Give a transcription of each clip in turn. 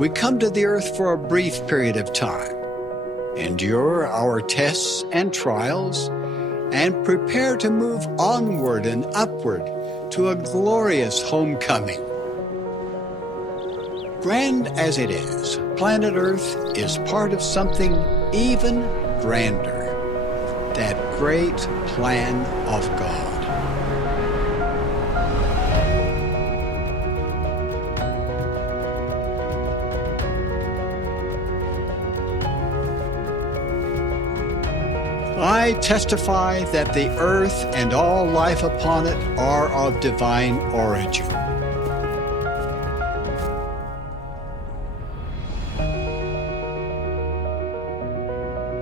We come to the earth for a brief period of time, endure our tests and trials, and prepare to move onward and upward to a glorious homecoming. Grand as it is, planet Earth is part of something even grander, that great plan of God. I testify that the earth and all life upon it are of divine origin.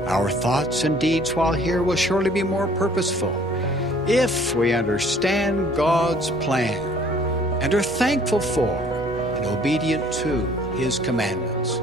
Our thoughts and deeds while here will surely be more purposeful if we understand God's plan and are thankful for and obedient to His commandments.